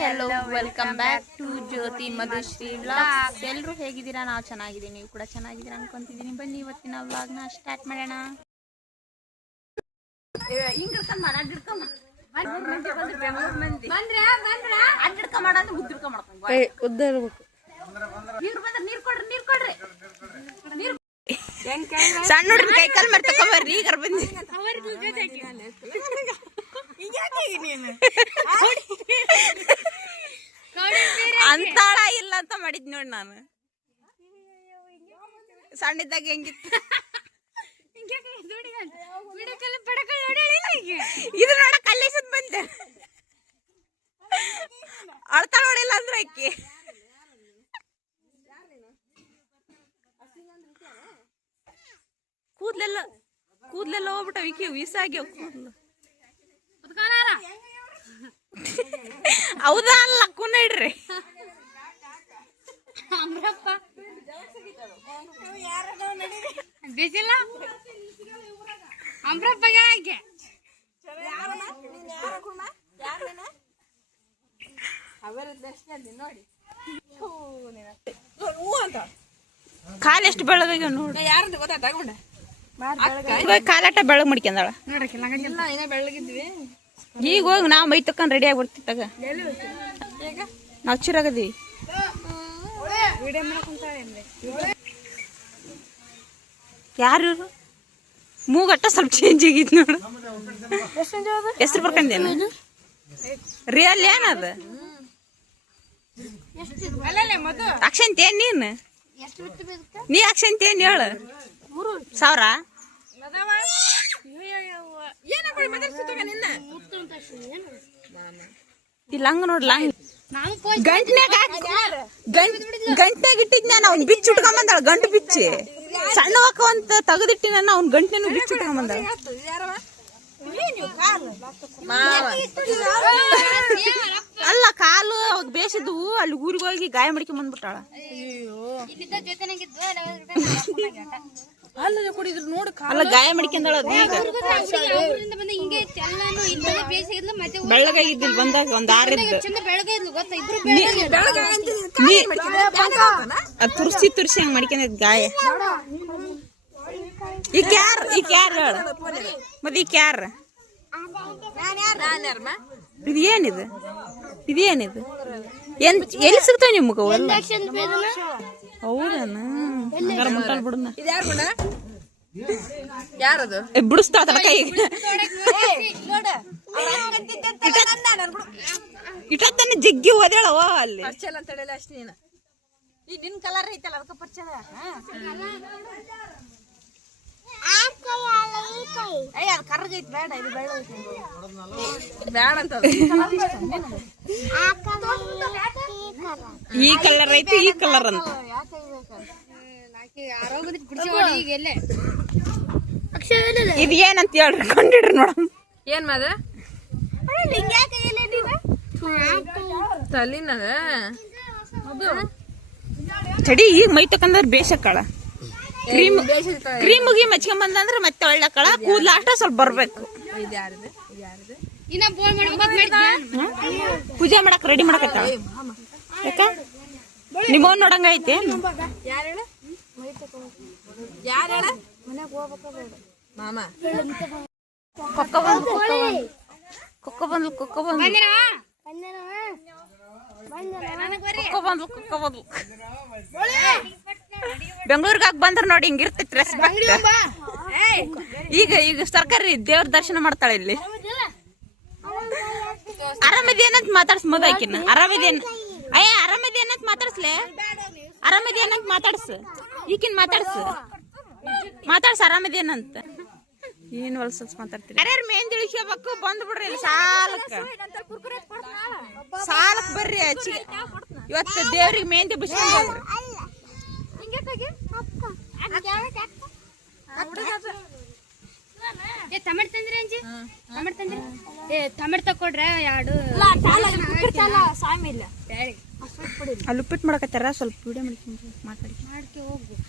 Hello welcome back to Jyothi Madhushree vlogs. ಎಲ್ಲರೂ ಹೇಗಿದ್ದೀರಾ? ನಾವು ಚೆನ್ನಾಗಿದ್ದೀನಿ, ನೀವು ಕೂಡ ಚೆನ್ನಾಗಿದ್ದೀರಾ ಅನ್ಕೊಂತಿದ್ದೀನಿ. ಬನ್ನಿ ಇವತ್ತಿನ ವ್ಲಾಗ್ನ ಸ್ಟಾರ್ಟ್ ಮಾಡೋಣ. ಸಣ್ಣ ಹುಡುಗ ಕೈ ಕಾಲು ಮರ್ತಕೊಂಬರ್ರಿ, ಈಗ ಬಂದಿ ಅಂತಾಳ ಇಲ್ಲ ಅಂತ ಮಾಡಿದ್ ನೋಡಿ. ನಾನು ಸಣ್ಣಿದ್ದಾಗ ಹೆಂಗಿತ್ತು ಇದು ನೋಡ ಕಲ್ಲೇಸದ್ ಬಂದೆ ಅಳ್ತಾಳ ನೋಡಿಲ್ಲ ಅಂದ್ರೆ ಅಕ್ಕಿ ಕೂದ್ಲೆಲ್ಲ ಹೋಗ್ಬಿಟ್ಟ ವಿಕಿ ವೀಸಾಗ್ಯಾವ ಕೂದ್ಲು. ಹೌದಾ ಅಲ್ಲ ಕುನ ಇಡ್ರಿ ಕಾಲ್ ಎಷ್ಟು ಬೆಳಗ ನೋಡಿ. ಯಾರಂತ ಗೊತ್ತಾಗ್ಕೊಂಡ ಕಾಲಾಟ ಬೆಳಗ್ ಮಡ್ಕೊಂಡಾಳ. ಬೆಳಗಿದ್ವಿ ಈಗ ಹೋಗಿ ನಾವು ಮೈ ತಕೊಂಡ್ ರೆಡಿ ಆಗಿ ಬರ್ತಿತ್ತಾಗ ನಾವು ಚಿರಾಗದೀವಿ. ಯಾರು ಮೂಗಟ್ಟ ಸ್ವಲ್ಪ ಚೇಂಜ್ ಆಗಿದ್ ನೋಡು. ಹೆಸರು ಬರ್ಕೊಂಡೇನು ರಿಯಲ್ ಏನದ? ಅಕ್ಷಂತ ಏನ್ ನೀ ಅಕ್ಷಂತ ಏನ್ ಹೇಳು? 1000 ಇಲ್ಲ ಹಂಗ ನೋಡ್ಲ ಗಂಟ್ನಾಗ ಇಟ್ಟಿದ್ ನಾನು ಅವ್ನ್ ಬಿಚ್ಚಿ ಉಟ್ಕೊಂಬಂದಾಳ. ಗಂಟು ಬಿಚ್ಚಿ ಸಣ್ಣ ಅಂತ ತೆಗೆದಿಟ್ಟಿ ನಾನು ಅವ್ನ ಗಂಟೆನೂ ಬಿಚ್ಚಿ ಉಟ್ಕೊಂಬಂದಾಳ. ಅಲ್ಲ ಕಾಲು ಅವಾಗ ಬೇಸಿದ್ವು, ಅಲ್ಲಿ ಊರಿಗೆ ಹೋಗಿ ಗಾಯ ಮಾಡ್ಕೊಂಡ್ ಬಂದ್ಬಿಟ್ಟಾಳ. ಅಲ್ಲ ಗಾಯ ಮಾಡ್ಕೊಂಡಾಳ. ಬೆಳ್ಳಗಾಗಿದ್ದಿಲ್ ಬಂದಾಗ ಒಂದ್ 6 ತುರ್ಸಿ ಹಂಗ ಮಾಡ್ಕೊಂಡಿದ್ ಗಾಯ. ಈಗ ಯಾರು ಹೇಳ ಮತ್ತೆ ಈಗ ಯಾರ? ಇದೇನಿದು ಎಲ್ಲಿ ಸಿಗ್ತಾವ ನಿಮ್ಗ? ಹೌದನ ಮುಟ್ಟಲ್ ಬಿಡನ. ಯಾರದು ಬಿಡಿಸ್ತಾಳ ಕೈ ಇಟ್ಟತ್ತಾನ ಜಗ್ಗಿ ಓದೇಳವ ಅಲ್ಲಿ. ಅಷ್ಟೇ ಈ ನಿನ್ ಕಲರ್ ಐತಲ್ಲ ಅದಕ್ಕೆ ಪರಿಚಯ. ಕರ್ಗೈತಿ ಬೇಡ, ಇದು ಬೇಡ ಬೇಡ ಅಂತ. ಈ ಕಲರ್ ಐತಿ, ಈ ಕಲರ್ ಅಂತ. ಇದು ಏನಂತ ಹೇಳ್ರಿ ಕೊಂಡಿಡ್ರಿ ನೋಡ. ಏನ್ ಮಾದ ತಲಿನಾಗ ಚಡಿ ಈಗ ಮೈ ತಕಂದ್ರ ಬೇಸಕ್ಕಳ. ಕ್ರೀಮ್ ಮುಗಿ ಮಚ್ಕೊಂಡ್ ಬಂದಂದ್ರ ಮತ್ತೆ ಒಳ್ಳಕ್ಕಳ. ಕೂದ್ಲ ಅಷ್ಟ ಸ್ವಲ್ಪ ಬರ್ಬೇಕು. ಪೂಜೆ ಮಾಡಕ್ ರೆಡಿ ಮಾಡಕತ್ತಾಳ. ಯಾಕ ನಿಮ್ಮವ್ ನೋಡಂಗ ಐತೆ? ಕೊಕ್ಕ ಬಂದ್ಲು. ಬೆಂಗಳೂರ್ಗಾಗ ಬಂದ್ರ ನೋಡಿ ಹಿಂಗಿರ್ತೈತಿ ರೆಸ್ಪೆಕ್ಟ್. ಈಗ ಸರ್ಕಾರಿ ದೇವ್ರ ದರ್ಶನ ಮಾಡ್ತಾಳ ಇಲ್ಲಿ. ಆರಾಮದೇನಂತ ಮಾತಾಡ್ಸ್ ಮೊದಕಿನ. ಆರಾಮದೇನ ಆರಾಮದೇನಂತ ಮಾತಾಡ್ಸ್ಲೆ. ಆರಾಮದೇನಂತ ಮಾತಾಡ್ಸ. ಈಕಿನ್ ಮಾತಾಡ್ಸ ಆರಾಮದೇನಂತ. ಏನ್ ಹೊಲ್ಸಲ್ಸ್ ಮಾತಾಡ್ತೀರಿ? ಯಾರ್ಯಾರು ಮೆಹಂದಿ ಇಳಿಸ್ಕೋಬೇಕು ಬಂದ್ಬಿಡ್ರಿ ಇಲ್ಲಿ ಸಾಲಕ್ ಬರ್ರಿ. ಇವತ್ತು ದೇವ್ರಿಗೆ ಮೆಹಂದಿ ಬಿಸ್ಕೊಂಡ್ರಿ. ಟಮಟ್ ತಕೊಡ್ರೆ ಎರಡು ಅಲ್ಲಿ ಉಪ್ಪಿಟ್ಟು ಮಾಡಕತ್ತಾರ. ಸ್ವಲ್ಪ ವಿಡಿಯೋ ಮಾಡ್ಕೆ ಹೋಗ್ಬೇಕು.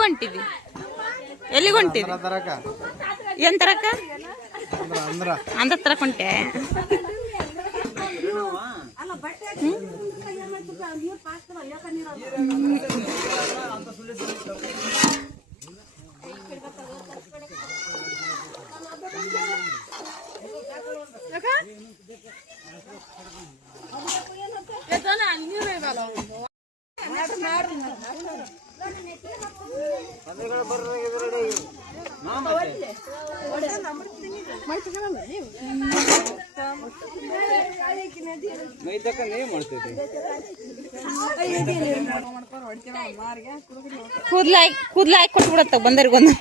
ಎಲ್ಲಿಗೆ ಹೊಂಟಿದಿ ಎಲ್ಲಿಗೆ ಹೊಂಟಿದಿ ಏನ್ ತರಕ ಅಂದ್ರ ತರಕ್ ಹೊಂಟೆ ಕೂದ್ಲಾಯ್ ಕೊಟ್ಬಿಡತ್ತ ಬಂದರಿಗೊಂದು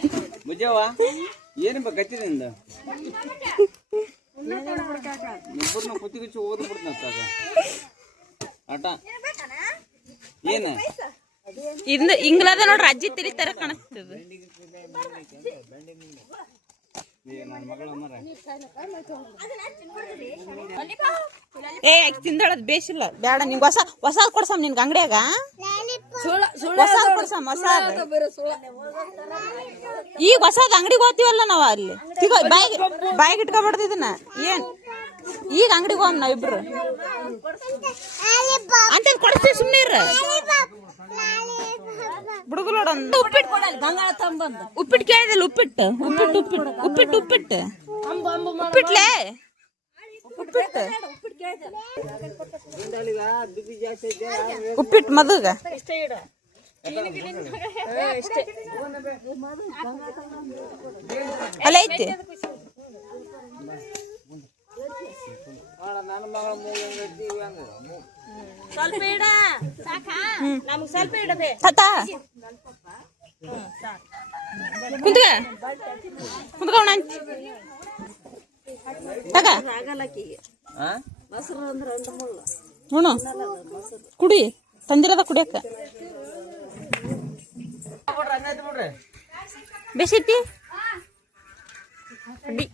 ಮುಜವ್ವ ಏನು ಬೇಕತ್ತಿನಿಂದ ಇಬ್ಬರನ್ನ ಕುತ್ತಿಗಿಚ್ಚಿ ಓದ್ ಬಿಡ್ತಾಗ ಆಟ ಏನ ಇಂದ ಇಂಗ್ಲದ ನೋಡ್ರಿ ಅಜ್ಜಿ ತಿಳಿ ತರ ಕಾಣಿಸ್ತದ ಏ ತಿಂದಳದ್ ಬೇಸಿಲ್ಲ ಬೇಡ ನಿಂಗೆ ಹೊಸಾದ್ ಕೊಡ್ಸಮ್ ನಿನ್ಗೆ ಅಂಗಡಿಯಾಗ ಹೊಸಾದ್ ಕೊಡ್ಸಮ್ ಈಗ ಹೊಸಾದ್ ಅಂಗಡಿಗೆ ಹೋಗ್ತೀವಲ್ಲ ನಾವ್ ಅಲ್ಲಿ ಬಾಯಿಗೆ ಇಟ್ಕೊಬಾರ್ದು ಇದನ್ನ ಏನ್ ಈಗ ಅಂಗಡಿಗೆ ಹೋಗಮ್ ನಾವಿಬ್ರು ಅಂತ ಕೊಡ್ತೀವಿ ಸುಮ್ನೆ ಇರ ಬುಡುಗುಲೋಡ ಉಪ್ಪಿಟ್ಟು ಕೇಳಿದಿಲ್ಲ ಉಪ್ಪಿಟ್ಟು ಉಪ್ಪಿಟ್ಲೇ ಉಪ್ಪಿಟ್ಟು ಮದುಗ ಅಲ್ಲ ಐತಿ ಸ್ವಲ್ಪ ಇಡ ಸಾಕಾ ನಮ್ಗೆ ಸ್ವಲ್ಪ ಇಡಬೇ ಕುಂತ್ಕೋಣ ತಗ ಹುಣು ಕುಡಿ ತಂದಿರದ ಕುಡಿಯಕ್ಕ ಬೇಸೈತಿ ಅಡ್ಡಿ